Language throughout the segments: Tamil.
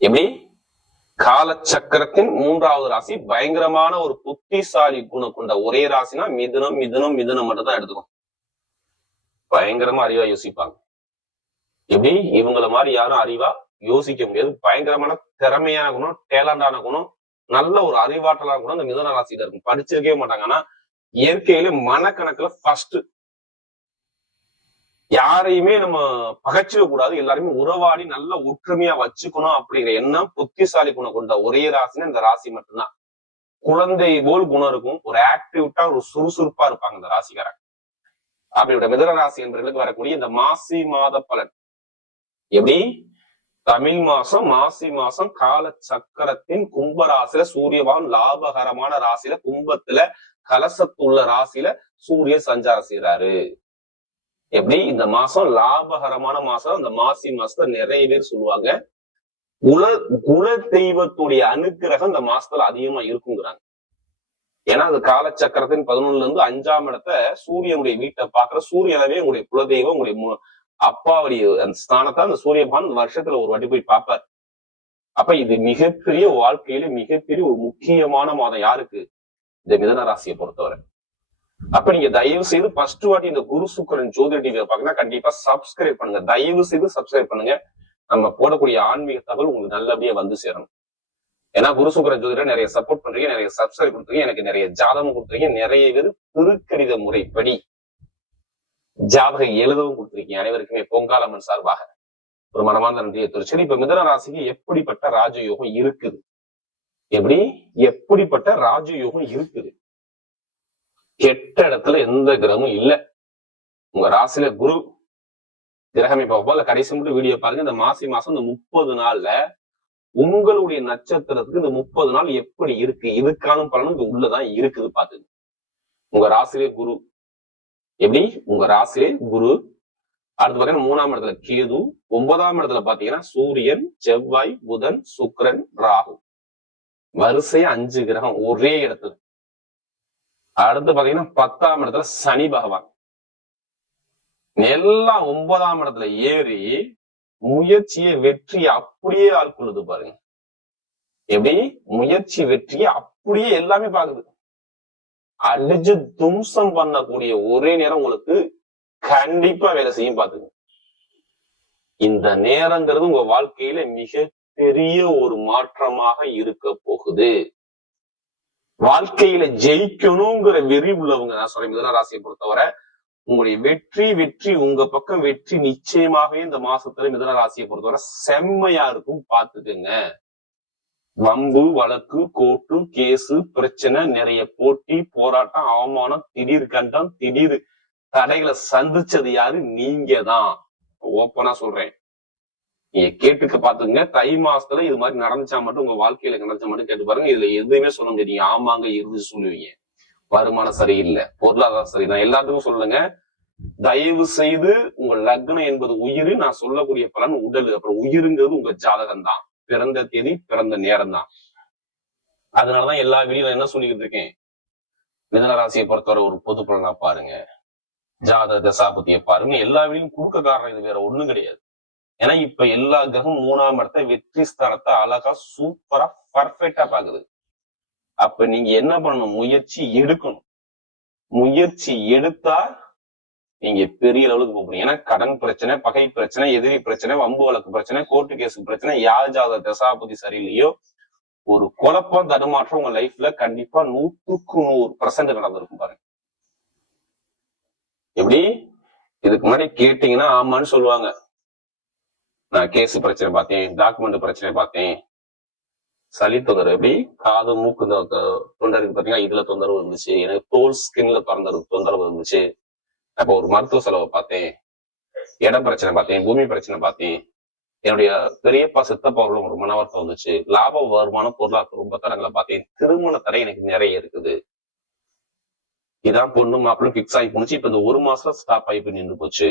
எப்படி காலச்சக்கரத்தின் 3வது ராசி பயங்கரமான ஒரு புத்திசாலி குணம் கொண்ட ஒரே ராசினா மிதுனம் மிதுனம் மிதுனம் மட்டும் தான் எடுத்துக்கும். பயங்கரமா அறிவா யோசிப்பாங்க. எப்படி இவங்கள மாதிரி யாரும் அறிவா யோசிக்க முடியாது. பயங்கரமான திறமையான குணம், டேலண்டான குணம், நல்ல ஒரு அறிவாற்றலான குணம் இந்த மிதுன ராசியில இருக்கும். படிச்சிருக்கவே மாட்டாங்க. ஆனா இயற்கையில மனக்கணக்குல ஃபர்ஸ்ட். யாரையுமே நம்ம பகைச்சிக்க கூடாது, எல்லாருமே உறவாடி நல்ல ஒற்றுமையா வச்சுக்கணும் அப்படிங்கிற எண்ணம் புத்திசாலி குணம் கொண்ட ஒரே ராசினா இந்த ராசி மட்டும்தான். குழந்தை போல் குணம் இருக்கும், ஒரு ஆக்டிவிட்டா ஒரு சுறுசுறுப்பா இருப்பாங்க இந்த ராசிக்காரங்க. அப்படியோட மிதுன ராசி என்பவர்களுக்கு வரக்கூடிய இந்த மாசி மாத பலன் எப்படி தமிழ் மாசம் மாசி மாசம் கால சக்கரத்தின் கும்பராசில சூரியவான் லாபகரமான ராசியில கும்பத்துல கலசத்துள்ள ராசியில சூரிய சஞ்சாரம் செய்யறாரு. எப்படி இந்த மாசம் லாபகரமான மாசம். அந்த மாசி மாசத்துல நிறைய பேர் சொல்லுவாங்க குல தெய்வத்துடைய அனுக்கிரகம் இந்த மாசத்துல அதிகமா இருக்குங்கிறாங்க. ஏன்னா அது காலச்சக்கரத்தின் 11ல இருந்து 5ஆம் இடத்தை சூரியனுடைய வீட்டை பாக்குற சூரியனவே உங்களுடைய குலதெய்வம், உங்களுடைய அப்பாவுடைய அந்த ஸ்தானத்தை அந்த சூரியபான் வருஷத்துல ஒரு வாட்டி போய் பார்ப்பார். அப்ப இது மிகப்பெரிய வாழ்க்கையில மிகப்பெரிய ஒரு முக்கியமான மாதம் யாருக்கு? இந்த மிதுன ராசியை பொறுத்தவரை. அப்ப நீங்க தயவு செய்து ஃபர்ஸ்ட் வாட்டி இந்த குரு சுக்கிரன் ஜோதிட டிவியை பாக்கணும், கண்டிப்பா சப்ஸ்கிரைப் பண்ணுங்க. தயவு செய்து சப்ஸ்கிரைப் பண்ணுங்க. நம்ம போடக்கூடிய ஆன்மீக தகவல் உங்களுக்கு நல்லபடியா வந்து சேரணும். ஏன்னா குரு சுக்கிரன் ஜோதிட நிறைய சப்போர்ட் பண்றீங்க, நிறைய சப்ஸ்கிரைப் கொடுத்துருக்கீங்க, எனக்கு நிறைய ஜாதகம் கொடுத்துருக்கீங்க, நிறைய பேர் திருக்கணித முறைப்படி ஜாதகம் எழுதவும் கொடுத்துருக்கீங்க. அனைவருக்குமே பொங்காலம்மன் சார்பாக ஒரு மனமார்ந்த நன்றியை தெரிவிச்சு. இப்ப மிதுன ராசிக்கு எப்படிப்பட்ட ராஜயோகம் இருக்குது? எப்படிப்பட்ட ராஜயோகம் இருக்குது? கெட்ட இடத்துல எந்த கிரகமும் இல்ல. உங்க ராசியில குரு கிரகமே பார்ப்போம். கடைசி மட்டும் வீடியோ பாருங்க. இந்த மாசி மாசம் இந்த 30 நாள்ல உங்களுடைய நட்சத்திரத்துக்கு இந்த 30 நாள் எப்படி இருக்கு, இதுக்கான பலனும் இங்க உள்ளதான் இருக்குது. பாத்துங்க. உங்க ராசிலே குரு உங்க ராசிலே குரு. அடுத்து பாத்தீங்கன்னா 3ஆம் இடத்துல கேது, 9ஆம் இடத்துல பாத்தீங்கன்னா சூரியன், செவ்வாய், புதன், சுக்கிரன், ராகு. வரிசையா 5 கிரகம் ஒரே இடத்துல. அடுத்து பாத்தீங்கன்னா 10ஆம் இடத்துல சனி பகவான். எல்லாம் 9ஆம் இடத்துல ஏறி முயற்சியை வெற்றியை அப்படியே ஆட்கொள்ளுது பாருங்க. முயற்சி வெற்றியை அப்படியே எல்லாமே பாக்குது. அடிச்சு தும்சம் பண்ணக்கூடிய ஒரே நேரம் உங்களுக்கு கண்டிப்பா வேலை செய்யும். பாத்துங்க. இந்த நேரங்கிறது உங்க வாழ்க்கையில மிக பெரிய ஒரு மாற்றமாக இருக்க போகுது. வாழ்க்கையில ஜெயிக்கணுங்கிற வெறி உள்ளவங்க, நான் சொல்றேன் மிதுன ராசியை பொறுத்தவரை உங்களுடைய வெற்றி உங்க பக்கம் வெற்றி நிச்சயமாகவே இந்த மாசத்துல மிதுன ராசியை பொறுத்தவரை செம்மையா இருக்கும். பாத்துக்கங்க. வம்பு வழக்கு கோர்ட்டு கேசு பிரச்சனை, நிறைய போட்டி போராட்டம் அவமானம், திடீர் கண்டம், திடீர் தடைகளை சந்திச்சது யாரு? நீங்க தான். ஓப்பனா சொல்றேன். நீங்க கேட்டுக்க பாத்துங்க. தை மாசத்துல இது மாதிரி நடந்துச்சா மட்டும் உங்க வாழ்க்கையில நடந்துச்சா மட்டும் கேட்டு பாருங்க. இதுல எதுவுமே சொல்ல முடியாது. ஆமாங்க இருந்து சொல்லுவீங்க. வருமானம் சரியில்லை, பொருளாதாரம் சரிதான், எல்லாத்துக்கும் சொல்லுங்க. தயவு செய்து உங்க லக்னம் என்பது உயிர். நான் சொல்லக்கூடிய பலன் உடல். அப்புறம் உயிருங்கிறது உங்க ஜாதகம் தான். பிறந்த தேதி பிறந்த நேரம் தான். அதனாலதான் எல்லா வீடியோல என்ன சொல்லிக்கிட்டு இருக்கேன், மிதுன ராசியை பொறுத்தவரை ஒரு பொது பலனா பாருங்க, ஜாதக தசாபதியை பாருங்க. எல்லா வீடியும் கொடுக்க காரணம் இது வேற ஒண்ணும் கிடையாது. ஏன்னா இப்ப எல்லா கிரகம் 3ஆம் இடத்தை வெற்றி ஸ்தானத்தை அழகா சூப்பரா பர்ஃபெக்டா பாக்குது. அப்ப நீங்க என்ன பண்ணணும்? முயற்சி எடுக்கணும். முயற்சி எடுத்தா நீங்க பெரிய லெவலுக்கு போக முடியும். ஏன்னா கடன் பிரச்சனை, பகை பிரச்சனை, எதிரி பிரச்சனை, வம்பு வழக்கு பிரச்சனை, கோர்ட்டு கேசு பிரச்சனை, யார் ஜாதக தசாபதி சரியில்லையோ ஒரு குழப்பம் தடுமாற்றம் உங்க லைஃப்ல கண்டிப்பா 100% நடந்திருக்கும் பாருங்க. இதுக்கு முன்னாடி கேட்டீங்கன்னா ஆமான்னு சொல்லுவாங்க. நான் கேஸ் பிரச்சனை பார்த்தேன், டாக்குமெண்ட் பிரச்சனை பார்த்தேன், சளி தொந்தரவு, காது மூக்கு தொண்டருக்கு பாத்தீங்கன்னா இதுல தொந்தரவு இருந்துச்சு, எனக்கு தோல் ஸ்கின்ல தொந்தரவு இருந்துச்சு, அப்ப ஒரு மருத்துவ செலவை பார்த்தேன், இடம் பிரச்சனை பார்த்தேன், பூமி பிரச்சனை பார்த்தேன், என்னுடைய பெரியப்பா சித்தப்பா ஒரு மன வருத்தம் வந்துச்சு, லாப வருமானம் பொருளாதார ரொம்ப தரங்களை பார்த்தேன், திருமண தடை எனக்கு நிறைய இருக்குது, இதான் பொண்ணு மாப்பிள்ள பிக்ஸ் ஆகி போச்சு, இப்ப இந்த 1 மாசம் ஸ்டாப் ஆகி போய் நின்று போச்சு,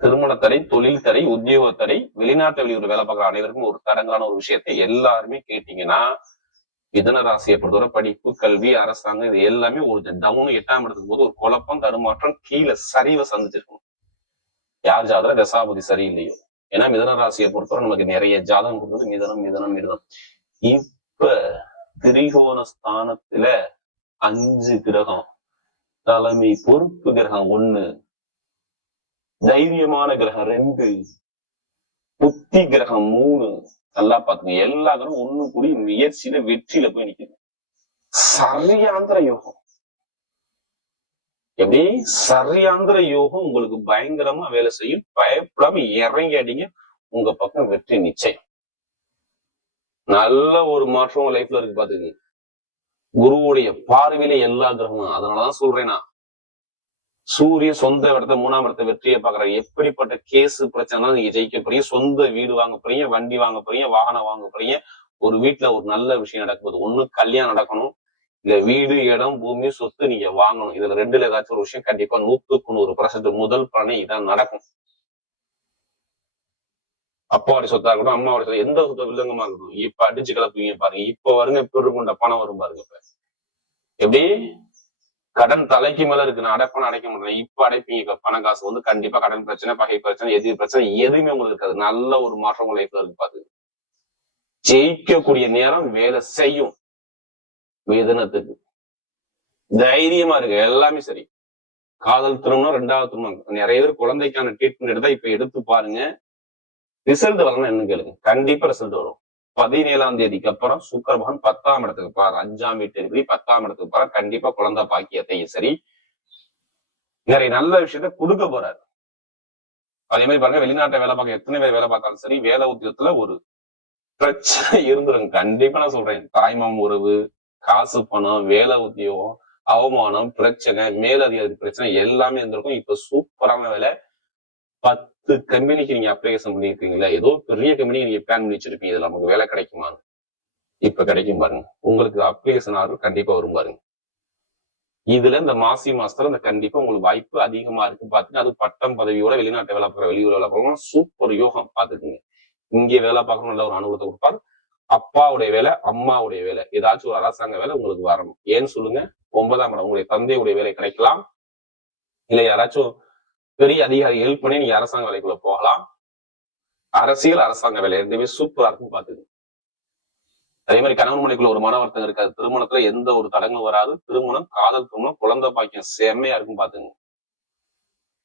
திருமண தடை, தொழில் தடை, உத்தியோக தடை, வெளிநாட்டு வெளியூர் வேலை பார்க்குற அனைவருக்கும் ஒரு தடங்களான ஒரு விஷயத்தை எல்லாருமே கேட்டீங்கன்னா மிதுன ராசியை பொறுத்தவரை படிப்பு, கல்வி, அரசாங்கம் இது எல்லாமே ஒரு டவுன் 8ஆம் இடத்துக்கு போது ஒரு குழப்பம் தடுமாற்றம் கீழே சரிவை சந்திச்சிருக்கணும். யார் ஜாதக தசாபதி சரியில்லையோ ஏன்னா மிதன ராசியை பொறுத்தவரை நமக்கு நிறைய ஜாதகம் கொடுத்தது மிதனம் மிதனம் மிதனம். இப்ப திரிகோண ஸ்தானத்துல 5 கிரகம், தலைமை பொறுப்பு கிரகம் 1, தைரியமான கிரகம் 2, புத்தி கிரகம் 3. நல்லா பாத்துங்க, எல்லா கிரகம் ஒண்ணு கூடி முயற்சியில வெற்றியில போய் நிக்குது. சரியாந்திர யோகம். எப்படி சரியாந்திர யோகம் உங்களுக்கு பயங்கரமா வேலை செய்யும். பயப்படாம இறங்கி அடிங்க, உங்க பக்கம் வெற்றி நிச்சயம். நல்ல ஒரு மாற்றம் உங்க லைஃப்ல இருக்கு பாத்துங்க. குருவுடைய பார்வையில எல்லா கிரகமும். அதனாலதான் சொல்றேன்னா, சூரிய சொந்த இடத்த 3ஆம் இடத்த வெற்றியை பாக்குறாரு. எப்படிப்பட்ட கேஸ் பிரச்சனை நீங்க ஜெயிக்க போறீங்க, சொந்த வீடு வாங்க போறீங்க, வண்டி வாங்க போறீங்க, வாகனம் வாங்க போறீங்க, ஒரு வீட்டுல ஒரு நல்ல விஷயம் நடக்குது. ஒண்ணு கல்யாணம் நடக்கணும், இல்ல வீடு இடம் பூமி சொத்து நீங்க வாங்கணும். இதுல 2ல ஏதாச்சும் ஒரு விஷயம் கண்டிப்பா 100% முதல் பலனை இதான் நடக்கும். அப்பாவுடைய சொத்தா இருக்கட்டும், அம்மாவுடைய சொத்து, எந்த சொத்து வில்லங்கமா இருக்கட்டும், இப்ப அடிச்சு கிளப்புவீங்க பாருங்க. இப்ப வருங்க, பெருகொண்ட பணம் வரும் பாருங்க. இப்ப எப்படி கடன் தலைக்கு மேல இருக்கு, நான் அடைப்பணம் அடைக்க முடியல, இப்ப அடைப்பீங்க. பண காசு வந்து கண்டிப்பா கடன் பிரச்சனை, பகை பிரச்சனை, எதிர் பிரச்சனை எதுவுமே உங்களுக்கு இருக்காது. நல்ல ஒரு மாற்றம் உங்க லைஃப்ல இருக்கு பாத்து. ஜெயிக்கக்கூடிய நேரம் வேலை செய்யும். மிதுனத்துக்கு தைரியமா இருக்கு, எல்லாமே சரி. காதல் திருமணம், 2வது திருமணம், நிறைய பேர் குழந்தைக்கான ட்ரீட்மெண்ட் எடுத்தா இப்ப எடுத்து பாருங்க. ரிசல்ட் வரணும் என்ன கேளுங்க, கண்டிப்பா ரிசல்ட் வரும். 17ஆம் தேதிக்கு அப்புறம் சுக்கிர பகவான் 10ஆம் இடத்துக்கு பாரு, 5ஆம் வீட்டு 10ஆம் இடத்துக்கு பாரு, கண்டிப்பா குழந்தை பாக்கியத்தையும் சரி நிறைய நல்ல விஷயத்த கொடுக்க போறாரு. அதே மாதிரி பாருங்க, வெளிநாட்டை வேலை பார்க்க எத்தனை பேர் வேலை பார்த்தாலும் சரி, வேலை உத்தியோகத்துல ஒரு பிரச்சனை இருந்துருங்க. கண்டிப்பா நான் சொல்றேன், தாய்மாம் உறவு, காசு பணம், வேலை உத்தியோகம், அவமானம், பிரச்சனை, மேலதிகாரி பிரச்சனை எல்லாமே இருந்திருக்கும். இப்ப சூப்பரான வேலை. 10 கம்பெனிக்கு நீங்க அப்ளிகேஷன் பண்ணிருக்கீங்களா, ஏதோ பெரிய கம்பெனி நீங்க பிளான் பண்ணி வச்சிருப்பீங்க, இதுல நமக்கு வேலை கிடைக்குமா, இப்ப கிடைக்கும் பாருங்க. உங்களுக்கு அப்ளிகேஷன் ஆர்டர் கண்டிப்பா வரும் பாருங்க. இதுல இந்த மாசத்துல இந்த கண்டிப்பா உங்களுக்கு வாய்ப்பு அதிகமா இருக்கு பாத்துங்க. அது பட்டம் பதவியோட வெளிநாட்டு வேலை பார்க்குற, வெளியூர் வேலை பார்க்கணும், சூப்பர் யோகம் பாத்துக்குங்க. இங்கே வேலை பார்க்கணும், நல்ல ஒரு அனுபவத்தை கொடுப்பாரு. அப்பாவுடைய வேலை, அம்மாவுடைய வேலை, ஏதாச்சும் ஒரு அரசாங்க வேலை உங்களுக்கு வரணும். ஏன்னு சொல்லுங்க, 9ஆம் இடம் உங்களுடைய தந்தையுடைய வேலை கிடைக்கலாம், இல்ல யாராச்சும் பெரிய அதிகாரி ஹெல்ப் பண்ணி நீங்க அரசாங்க வேலைக்குள்ள போகலாம். அரசியல், அரசாங்க வேலை ரெண்டுமே சூப்பரா இருக்கும் பாத்துங்க. அதே மாதிரி கணவன் மனைக்குள்ள ஒரு மன வருத்தம் இருக்காது, திருமணத்துல எந்த ஒரு தடங்களும் வராது. திருமணம், காதல் திருமணம், குழந்தை பாக்கியம் செம்மையா இருக்கும் பாத்துங்க.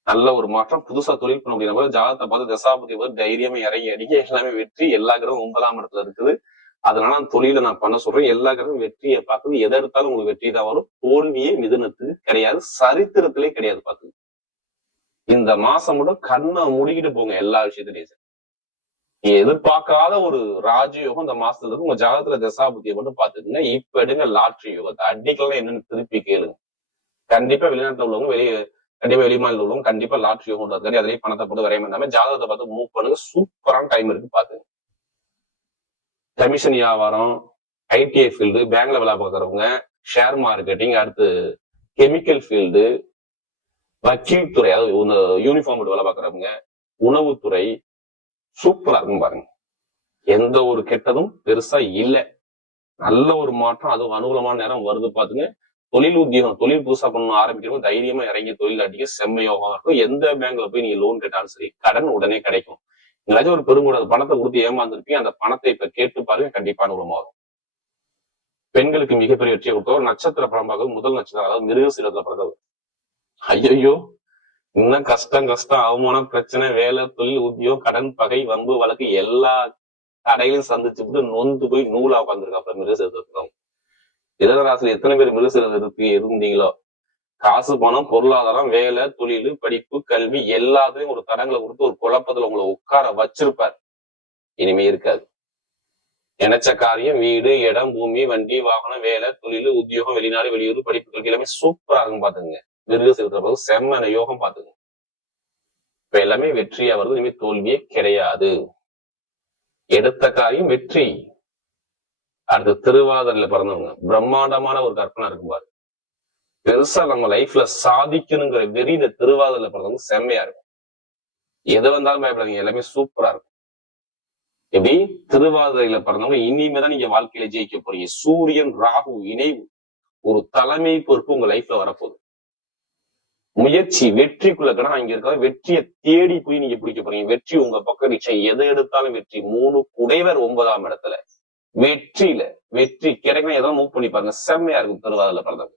நல்ல ஒரு மாற்றம். புதுசா தொழில் பண்ண முடியும் போது ஜாதகத்தை பார்த்து தசாபதி போது தைரியமா இறங்கி அடிக்க, எல்லாமே வெற்றி. எல்லா கிரகம் 9ஆம் இடத்துல இருக்குது. அதனால அந்த தொழில நான் பண்ண சொல்றேன். எல்லா கிரகம் வெற்றியை பார்க்குது. எதை எடுத்தாலும் உங்களுக்கு வெற்றி தான் வரும். தோல்வியே மிதுனத்துக்கு கிடையாது, சரித்திரத்திலே கிடையாது பாத்துங்க. இந்த மாசம் மட்டும் கண்ணை மூடிக்கிட்டு போங்க எல்லா விஷயத்திலையும். எதிர்பார்க்காத ஒரு ராஜயோகம் இந்த மாசத்துல இருக்கு. உங்க ஜாதகத்துல தசாபுத்தியை மட்டும் பாத்துக்கங்க. இப்ப எடுங்க லாட்ரி யோகத்தை, அடிக்கலாம் என்னன்னு திருப்பி கேளுங்க. கண்டிப்பா வெளிநாட்டுல உள்ளவங்க, கண்டிப்பா வெளிமாநில உள்ளவங்க கண்டிப்பா லாட்ரி யோகம் இருக்காது. அதுலயே பணத்தை போட்டு வரையாம இருந்தாம ஜாதகத்தை பார்த்து மூவ் பண்ணுங்க. சூப்பரான டைம் இருக்கு பாத்துங்க. கமிஷன் வியாபாரம், ஐடிஐ ஃபீல்டு, பேங்க்ல வேலை பார்க்கறவங்க, ஷேர் மார்க்கெட்டிங், அடுத்து கெமிக்கல் ஃபீல்டு, வக்கீல் துறை, அதாவது யூனிஃபார்ம் வேலை பார்க்கறவங்க, உணவுத்துறை சூப்பரா இருக்கும் பாருங்க. எந்த ஒரு கெட்டதும் பெருசா இல்ல. நல்ல ஒரு மாற்றம், அதுவும் அனுகூலமான நேரம் வருது பாத்துங்க. தொழில் உத்தியோகம், தொழில் புதுசா பண்ணணும் ஆரம்பிக்கிறவங்க தைரியமா இறங்கி தொழில் அடிக்க செம்ம யோகம் இருக்கும். எந்த பேங்க்ல போய் நீங்க லோன் கேட்டாலும் சரி, கடன் உடனே கிடைக்கும். எங்கேயாச்சும் ஒரு பெருங்கூட பணத்தை கொடுத்து ஏமாந்துருப்பீங்க, அந்த பணத்தை இப்ப கேட்டு பாருங்க, கண்டிப்பா அனுகூலமா வரும். பெண்களுக்கு மிகப்பெரிய வெற்றியை கொடுத்த ஒரு நட்சத்திர படம் பார்க்க, முதல் நட்சத்திரம், அதாவது மிருகசீரத்துல பிறந்தது. ஐயோ இன்னும் கஷ்டம், அவமானம், பிரச்சனை, வேலை, தொழில், உத்தியோகம், கடன், பகை, வம்பு, வழக்கு எல்லா தடையிலும் சந்திச்சுட்டு நொந்து போய் நூலா உட்காந்துருக்கா மிருகசீரத்துல. மிதுனராசில எத்தனை பேர் மிருகசீரத்துக்கு இருந்தீங்களோ, காசு, பணம், பொருளாதாரம், வேலை, தொழில், படிப்பு, கல்வி எல்லாத்தையும் ஒரு தடங்களை கொடுத்து ஒரு குழப்பத்துல உங்களை உட்கார வச்சிருப்பார். இனிமே இருக்காது. நினைச்ச காரியம், வீடு, இடம், பூமி, வண்டி, வாகனம், வேலை, தொழில், உத்தியோகம், வெளிநாடு, வெளியூர், படிப்புகள் எல்லாமே சூப்பரா இருக்கும் பாத்துங்க. மிருகசீரத்துல செம்மன யோகம் பாத்துங்க. இப்ப எல்லாமே வெற்றியா வருது. இனிமே தோல்வியே கிடையாது. எடுத்த காரியம் வெற்றி. அடுத்து திருவாதிரையில பிறந்தவங்க, பிரம்மாண்டமான ஒரு கற்பனை இருக்கும் பாரு. பெருசா நம்ம லைஃப்ல சாதிக்கணுங்கிற வெறி இந்த திருவாதிரையில பிறந்தவங்க செம்மையா இருக்கும். எது வந்தாலும் பயப்படாதீங்க, எல்லாமே சூப்பரா இருக்கும். எப்படி திருவாதிரையில பிறந்தவங்க இனிமேதான் நீங்க வாழ்க்கையில ஜெயிக்க போறீங்க. சூரியன் ராகு இணைவு, ஒரு தலைமை பொறுப்பு உங்க லைஃப்ல வரப்போகுது. முயற்சி வெற்றிக்குள்ள அங்க இருக்க வெற்றியை தேடி போய் நீங்க பிடிக்க போறீங்க. வெற்றி உங்க பக்கம் நிச்சயம். எதை எடுத்தாலும் வெற்றி. 3 குடைவர் 9ஆம் இடத்துல. வெற்றி கிடைக்கணும். எதாவது மூவ் பண்ணி பாருங்க. செம்மையா இருக்கும் திருவாதிரை பிறந்தவங்க.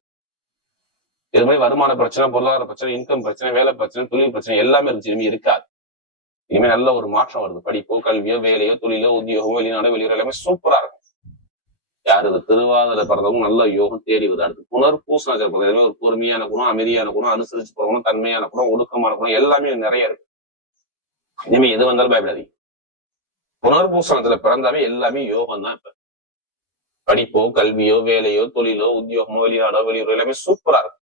இது மாதிரி வருமான பிரச்சனை, பொருளாதார பிரச்சனை, இன்கம் பிரச்சனை, வேலை பிரச்சனை, தொழில் பிரச்சனை எல்லாமே இருந்துச்சு. இனிமே இருக்காது. இனிமே நல்ல ஒரு மாற்றம் வருது. படிப்போ, கல்வியோ, வேலையோ, தொழிலோ, உத்தியோகமோ, வெளிநாடோ, வெளியூர் எல்லாமே சூப்பரா இருக்கும். யாரு இது திருவாதிரை பிறந்தவங்க நல்ல யோகம் தேடி வருது. அடுத்து புனர்பூச நட்சத்திரம் ஒரு பொறுமையான குணம், அமைதியான குணம், அனுசரிச்சு போகணும், தன்மையான குணம், ஒடுக்கமான குணம் எல்லாமே நிறைய இருக்கு. இனிமே எது வந்தாலும் பயப்படாதீங்க. புனர்பூச நட்சத்திரத்துல பிறந்தாவே எல்லாமே யோகம் தான். இப்ப படிப்போ, கல்வியோ, வேலையோ, தொழிலோ, உத்தியோகமோ, வெளிநாடோ, வெளியூர் எல்லாமே சூப்பரா இருக்கும்.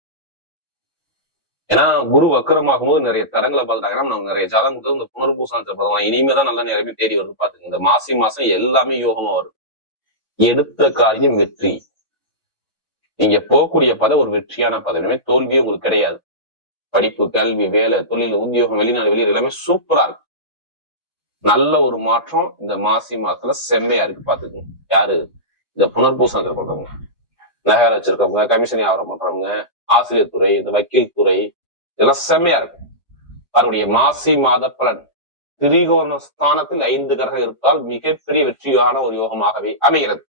ஏன்னா குரு வக்கரமாகும் போது நிறைய தரங்களை பார்த்துட்டாங்கன்னா நம்ம நிறைய ஜாதகத்துக்கு இந்த புனர்பூச நட்சத்திரம் இனிமேதான் நல்லா நிறைய தேடி வருது. பாத்துங்க இந்த மாசம் எல்லாமே யோகமா வரும். எடுத்த காரியம் வெற்றி. நீங்க போகக்கூடிய பதம் ஒரு வெற்றியான பதம். இனிமே தோல்வியே உங்களுக்கு கிடையாது. படிப்பு, கல்வி, வேலை, தொழில், உத்தியோகம், வெளிநாடு, வெளியூர் எல்லாமே சூப்பரா இருக்கு. நல்ல ஒரு மாற்றம் இந்த மாசத்துல செம்மையா இருக்கு. பாத்துக்கோங்க. யாரு இந்த புனர்பூசம் பண்றவங்க, நகர வச்சிருக்கவங்க, கமிஷன் வியாபாரம் பண்றவங்க, ஆசிரியர் துறை, இந்த வக்கீல் துறை இதெல்லாம் செம்மையா இருக்கும். அதனுடைய மாத பலன் திரிகோண ஸ்தானத்தில் 5 கிரகம் இருப்பால் மிகப்பெரிய வெற்றியான ஒரு யோகமாகவே அமைகிறது.